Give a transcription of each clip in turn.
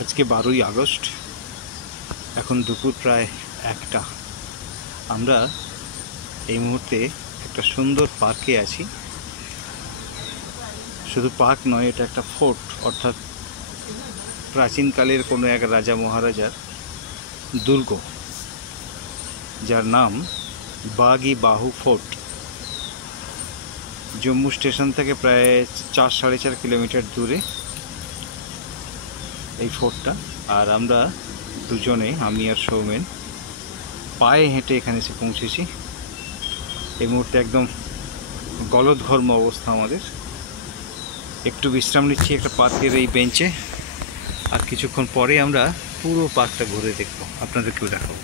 আজকে 12ই আগস্ট, এখন দুপুর প্রায় 1টা। আমরা এই মুহূর্তে একটা সুন্দর পার্কে আছি। শুধু পার্ক নয়, এটা একটা ফোর্ট, অর্থাৎ প্রাচীনকালের কোনো এক রাজা মহারাজার দুর্গ, যার নাম বাগি বাহু ফোর্ট। জম্মু স্টেশন থেকে প্রায় 4-4.5 কিলোমিটার দূরে এই ফোর্টটা। আর আমরা দুজনে, আমি আর সৌমেন, পায়ে হেঁটে এখানে এসে পৌঁছেছি। এই মুহূর্তে একদম গলদঘর্ম অবস্থা আমাদের। একটু বিশ্রাম নিচ্ছি একটা পার্কের এই বেঞ্চে, আর কিছুক্ষণ পরে আমরা পুরো পার্কটা ঘুরে দেখবো, আপনাদেরকেও দেখাবো।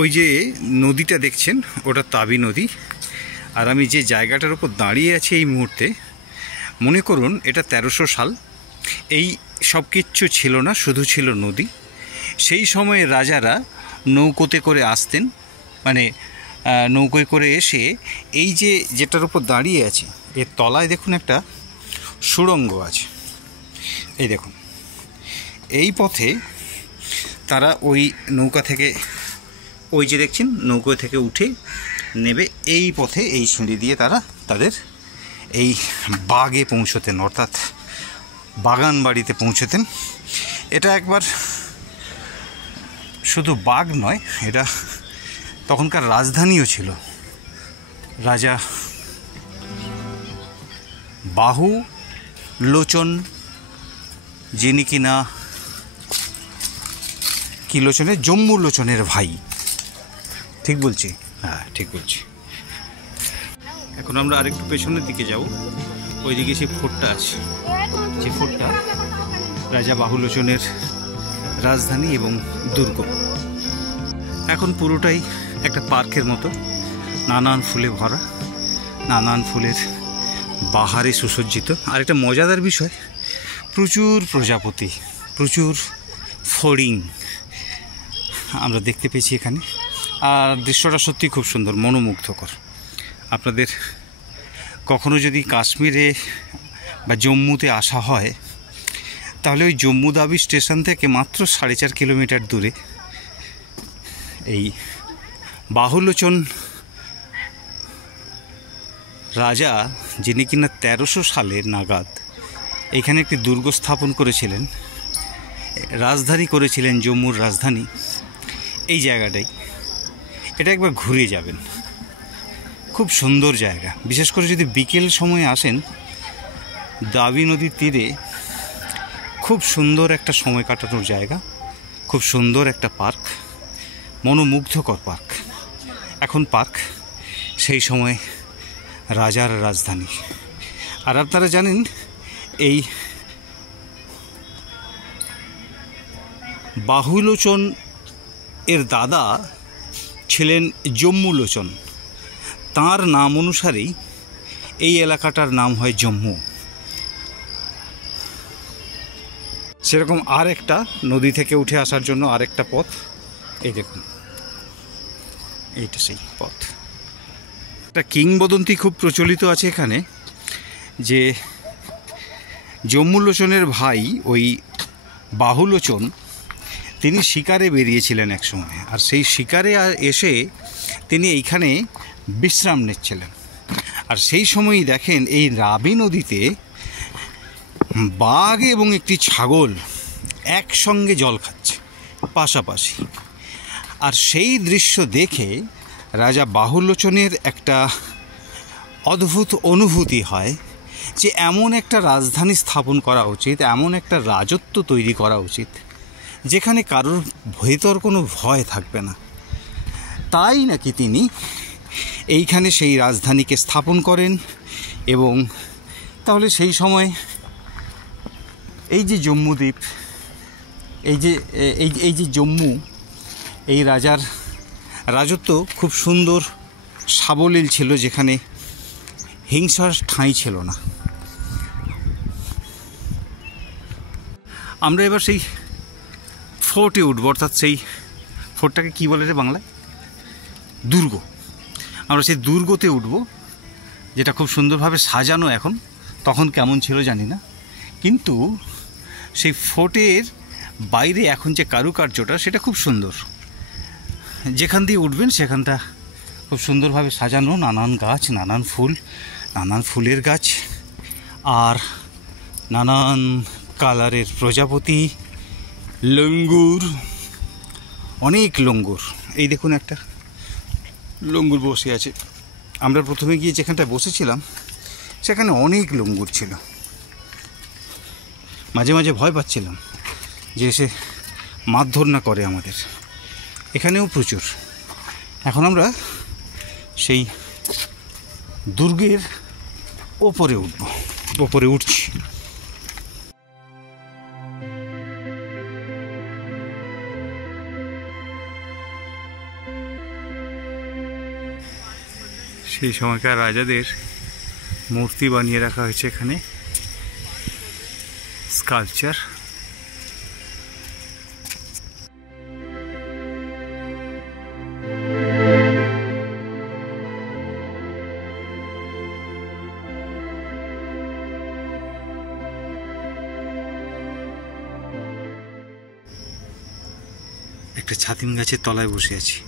ওই যে নদীটা দেখছেন, ওটা তাবি নদী। আর আমি যে জায়গাটার উপর দাঁড়িয়ে আছি এই মুহূর্তে, মনে করুন এটা 1300 সাল। এই সব কিচ্ছু ছিল না, শুধু ছিল নদী। সেই সময়ে রাজারা নৌকোতে করে আসতেন, মানে নৌকোয় করে এসে এই যেটার উপর দাঁড়িয়ে আছে এর তলায় দেখুন একটা সুড়ঙ্গ আছে। এই দেখুন, এই পথে তারা ওই নৌকা থেকে, ওই যে দেখছেন নৌকো থেকে উঠে নেবে এই পথে, এই সিঁড়ি দিয়ে তারা তাদের এই বাগে পৌঁছতেন, অর্থাৎ বাগান বাড়িতে পৌঁছতেন। এটা একবার শুধু বাগ নয়, এটা তখনকার রাজধানীও ছিল। রাজা বাহু লোচন, যিনি কিনা কি লোচনের, জম্মু লোচনের ভাই। ঠিক বলছি? হ্যাঁ, ঠিক বলছি। এখন আমরা আরেকটু পেছনের দিকে যাব। ওইদিকে সেই ফোর্টটা আছে, যে ফোর্টটা রাজা বাহুলোচনের রাজধানী এবং দুর্গ। এখন পুরোটাই একটা পার্কের মতো, নানান ফুলে ভরা, নানান ফুলের বাহারে সুসজ্জিত। আর একটা মজাদার বিষয়, প্রচুর প্রজাপতি, প্রচুর ফড়িং আমরা দেখতে পেয়েছি এখানে। আর দৃশ্যটা সত্যি খুব সুন্দর, মনোমুগ্ধকর। আপনাদের কখনো যদি কাশ্মীরে বা জম্মুতে আসা হয়, তাহলে ওই জম্মু দাবি স্টেশন থেকে মাত্র 4.5 কিলোমিটার দূরে এই বাহুলোচন রাজা, যিনি কিনা 1300 সালের নাগাদ এখানে একটি দুর্গ স্থাপন করেছিলেন, রাজধানী করেছিলেন, জম্মুর রাজধানী এই জায়গাটাই। এটা একবার ঘুরে যাবেন, খুব সুন্দর জায়গা। বিশেষ করে যদি বিকেল সময়ে আসেন, দাবি নদীর তীরে খুব সুন্দর একটা সময় কাটানোর জায়গা, খুব সুন্দর একটা পার্ক, মনোমুগ্ধকর পার্ক। এখন পার্ক, সেই সময় রাজার রাজধানী। আর আপনারা জানেন, এই বাহুলোচন এর দাদা ছিলেন জম্মুলোচন। তাঁর নাম অনুসারেই এই এলাকাটার নাম হয় জম্মু। সেরকম আরেকটা নদী থেকে উঠে আসার জন্য আরেকটা পথ, এই দেখুন, এইটা সেই পথ। একটা কিংবদন্তি খুব প্রচলিত আছে এখানে, যে জম্মুলোচনের ভাই ওই বাহুলোচন, তিনি শিকারে বেরিয়েছিলেন এক সময়। আর সেই শিকারে এসে তিনি এইখানে বিশ্রাম নিচ্ছিলেন। আর সেই সময়ই দেখেন এই রাবি নদীতে বাঘ এবং একটি ছাগল একসঙ্গে জল খাচ্ছে পাশাপাশি। আর সেই দৃশ্য দেখে রাজা বাহুলোচনের একটা অদ্ভুত অনুভূতি হয় যে এমন একটা রাজধানী স্থাপন করা উচিত, এমন একটা রাজত্ব তৈরি করা উচিত যেখানে কারোর ভেতর কোনো ভয় থাকবে না। তাই নাকি তিনি এইখানে সেই রাজধানীকে স্থাপন করেন। এবং তাহলে সেই সময় এই যে জম্মুদ্বীপ, এই যে জম্মু, এই রাজার রাজত্ব খুব সুন্দর সাবলীল ছিল, যেখানে হিংসার ঠাঁই ছিল না। আমরা এবার সেই ফোর্টে উঠব, অর্থাৎ সেই ফোর্টটাকে কী বলে রে বাংলায়? দুর্গ। আমরা সেই দুর্গতে উঠব, যেটা খুব সুন্দরভাবে সাজানো এখন, তখন কেমন ছিল জানি না। কিন্তু সেই ফোর্টের বাইরে এখন যে কারুকার্যটা সেটা খুব সুন্দর। যেখান দিয়ে উঠবেন সেখানটা খুব সুন্দরভাবে সাজানো, নানান গাছ, নানান ফুল, নানান ফুলের গাছ, আর নানান কালারের প্রজাপতি, লঙ্গুর, অনেক লঙ্গুর। এই দেখুন একটা লঙ্গুর বসে আছে। আমরা প্রথমে গিয়ে যেখানটায় বসেছিলাম সেখানে অনেক লঙ্গুর ছিল। মাঝে মাঝে ভয় পাচ্ছিলাম যে এসে মারধর না করে আমাদের। এখানেও প্রচুর। এখন আমরা সেই দুর্গের ওপরে উঠব, ওপরে উঠছি। সেই সময়কার রাজাদের মূর্তি বানিয়ে রাখা হয়েছে এখানে, স্কাল্পচার। একটা ছাতিম গাছের তলায় বসে আছি।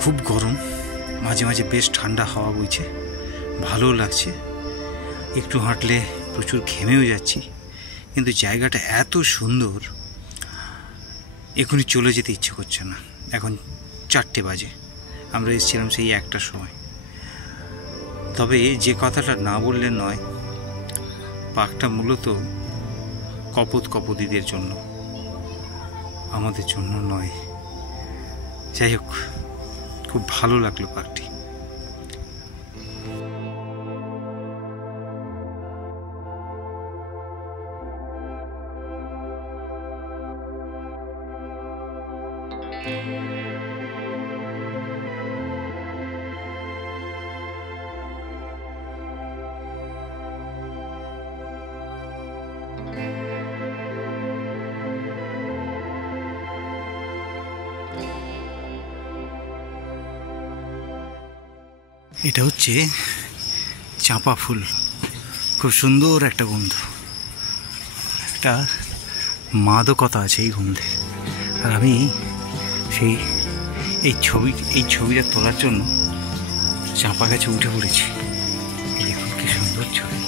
খুব গরম, মাঝে মাঝে বেশ ঠান্ডা হাওয়া বইছে, ভালোও লাগছে। একটু হাঁটলে প্রচুর ঘেমেও যাচ্ছি, কিন্তু জায়গাটা এত সুন্দর, এখনই চলে যেতে ইচ্ছে করছে না। এখন 4টে বাজে, আমরা এসেছিলাম সেই 1টার সময়। তবে যে কথাটা না বললে নয়, পার্কটা মূলত কপোতিদের জন্য, আমাদের জন্য নয়। যাই হোক, খুব ভালো লাগলো পার্কটি। এটা হচ্ছে চাঁপা ফুল, খুব সুন্দর একটা গন্ধ, একটা মাদকতা আছে এই গন্ধে। আর আমি এই ছবিটা তোলার জন্য চাঁপা গাছে উঠে পড়েছি। দেখুন কি সুন্দর ছবি।